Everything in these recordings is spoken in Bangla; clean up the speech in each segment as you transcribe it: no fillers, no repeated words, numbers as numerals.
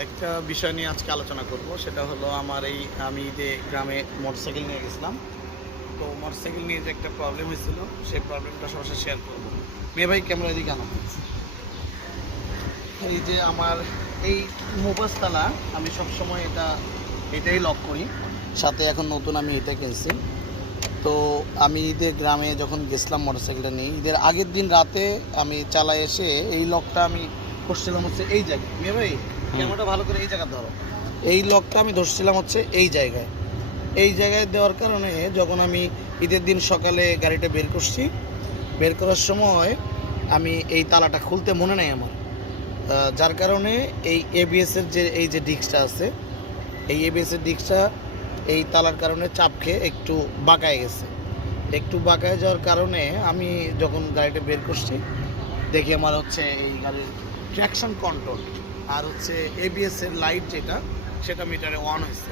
একটা বিষয় নিয়ে আজকে আলোচনা করব, সেটা হলো আমি যে গ্রামে মোটরসাইকেল নিয়ে গেছিলাম। তো মোটরসাইকেল নিয়ে যে একটা প্রবলেম হয়েছিল, সেই প্রবলেমটা সবার সাথে শেয়ার করবো। মেয়ে ভাই ক্যামেরা দিকে আনো। এই যে আমার এই মোবাইলতলা, আমি সবসময় এটাই লক করি, সাথে এখন নতুন আমি এটা কিনছি। তো আমি ঈদের গ্রামে যখন গেছিলাম মোটরসাইকেলটা নিয়ে, ঈদের আগের দিন রাতে আমি চালাই এসে এই লকটা আমি করছিলাম হচ্ছে এই জায়গায়। মেয়ে ভাই ক্যামেরাটা ভালো করে এই জায়গায় ধরো। এই লকটা আমি ধরছিলাম হচ্ছে এই জায়গায় দেওয়ার কারণে যখন আমি ঈদের দিন সকালে গাড়িটা বের করছি, বের করার সময় আমি এই তালাটা খুলতে মনে নেই আমার, যার কারণে এই এবিএসের যে ডিস্কটা আছে, এই এবিএসের ডিস্কটা এই তালার কারণে চাপ খেয়ে একটু বাঁকায় গেছে। একটু বাঁকায় যাওয়ার কারণে আমি যখন গাড়িটা বের করছি, দেখি আমার হচ্ছে এই গাড়ির ট্র্যাকশন কন্ট্রোল আর হচ্ছে এবিএসের লাইট সেটা মিটারে অন হয়েছে।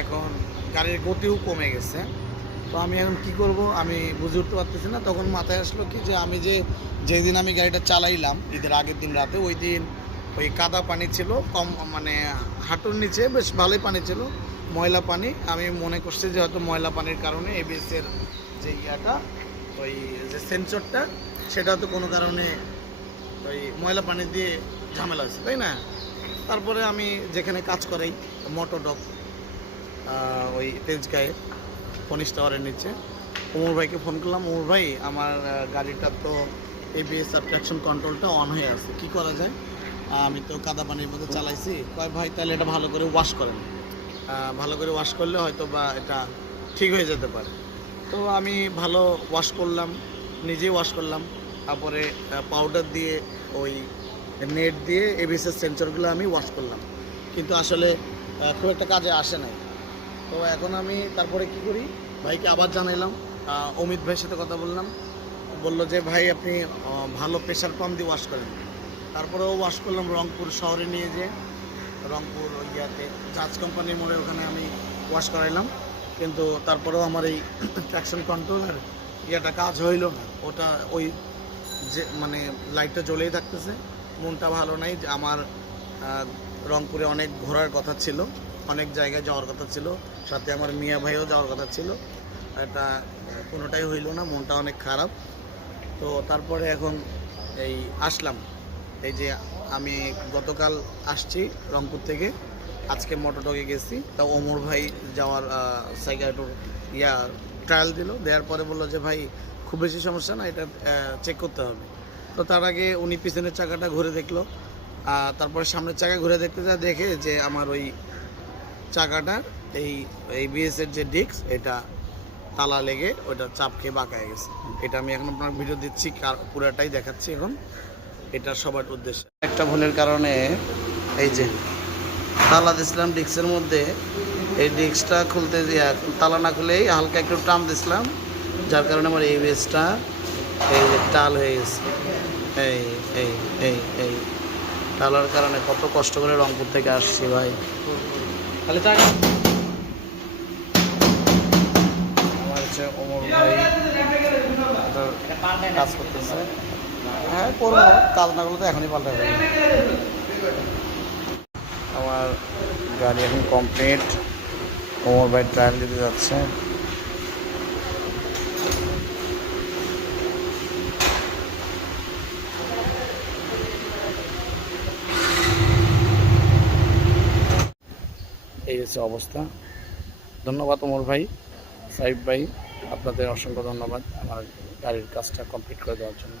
এখন গাড়ির গতিও কমে গেছে। তো আমি এখন কি করব আমি বুঝে উঠতে পারতেছি না। তখন মাথায় আসলো কি যে আমি যেদিন আমি গাড়িটা চালাইলাম ঈদের আগের দিন রাতে, ওই দিন ওই কাদা পানি ছিল, কম মানে হাঁটুর নিচে বেশ ভালোই পানি ছিল, ময়লা পানি। আমি মনে করছি যে হয়তো ময়লা পানির কারণে এবিএসের যে ওই যে সেন্সরটা, সেটা তো কোনো কারণে ওই ময়লা পানি দিয়ে ঝামেলা হয়েছে, তাই না? তারপরে আমি যেখানে কাজ করাই মোটোডক, ওই তেজগাঁয়ে ফনিশ টাওয়ারের নিচে, ওমর ভাইকে ফোন করলাম। ওমর ভাই, আমার গাড়িটার তো এবিএস আর ট্র্যাকশন কন্ট্রোলটা অন হয়ে আছে, কি করা যায়? আমি তো কাদা পানির মধ্যে চালাইছি। কয় ভাই তাহলে এটা ভালো করে ওয়াশ করেন, ভালো করে ওয়াশ করলে হয়তো বা এটা ঠিক হয়ে যেতে পারে। তো আমি ভালো ওয়াশ করলাম, নিজেই ওয়াশ করলাম। তারপরে পাউডার দিয়ে ওই নেট দিয়ে এবিএসের সেন্সরগুলো আমি ওয়াশ করলাম, কিন্তু আসলে খুব একটা কাজে আসে নাই। তো এখন আমি তারপরে কি করি, ভাইকে আবার জানাইলাম, অমিত ভাইয়ের সাথে কথা বললাম। বলল যে ভাই আপনি ভালো প্রেশার পাম্প দিয়ে ওয়াশ করেন। তারপরেও ওয়াশ করলাম রংপুর শহরে নিয়ে যেয়ে, রংপুর ওই জাজ কোম্পানির মোড়ে ওখানে আমি ওয়াশ করাইলাম। কিন্তু তারপরেও আমার এই ট্র্যাকশন কন্ট্রোলার কাজ হইল না। ওটা ওই যে মানে লাইটটা জ্বলেই থাকতেছে। মনটা ভালো নাই যে আমার রংপুরে অনেক ঘোরার কথা ছিল, অনেক জায়গায় যাওয়ার কথা ছিল, সাথে আমার মিয়া ভাইও যাওয়ার কথা ছিল। এটা কোনোটাই হইল না, মনটা অনেক খারাপ। তো তারপরে এখন এই আসলাম, এই যে আমি গতকাল আসছি রংপুর থেকে, আজকে মোটোডগে গেছি। তা ওমর ভাই যাওয়ার সাইকেলটার ট্রায়াল দেওয়ার পরে বললো যে ভাই খুব বেশি সমস্যা না, এটা চেক করতে হবে। তো তার আগে উনি পিছনের চাকাটা ঘুরে দেখলো, তারপরে সামনের চাকা ঘুরে দেখে যে আমার ওই চাকাটার এই বিএসের যে ডিস্ক, এটা তালা লেগে ওইটা চাপ খেয়ে বাঁকায় গেছে। এটা আমি এখন আপনার ভিডিও দিচ্ছি, পুরাটাই দেখাচ্ছি এখন, এটা সবার উদ্দেশ্যে। একটা ভুলের কারণে এই যে তালা দিছিলাম ডিস্কের মধ্যে, এই ডিস্কটা খুলতে তালা না খুলেই হালকা একটু টান দিছিলাম, যার কারণে আমার এবিএসটা এই যে টাল হয়ে গেছে। এই এই এই এই টালার কারণে কত কষ্ট করে রংপুর থেকে আসছি ভাই। তাহলে আমার হচ্ছে ওমর ভাই কাজ করতেছে। হ্যাঁ করবো, কাজ না করলে তো এখনই পাল্টাবে। আমার গাড়ি এখন কমপ্লিট, ওমর ভাই ট্রায়াল দিতে যাচ্ছে। এই হচ্ছে অবস্থা। ধন্যবাদ ওমর ভাই, সাইফ ভাই, আপনাদের অসংখ্য ধন্যবাদ আমার গাড়ির কাজটা কমপ্লিট করে দেওয়ার জন্য।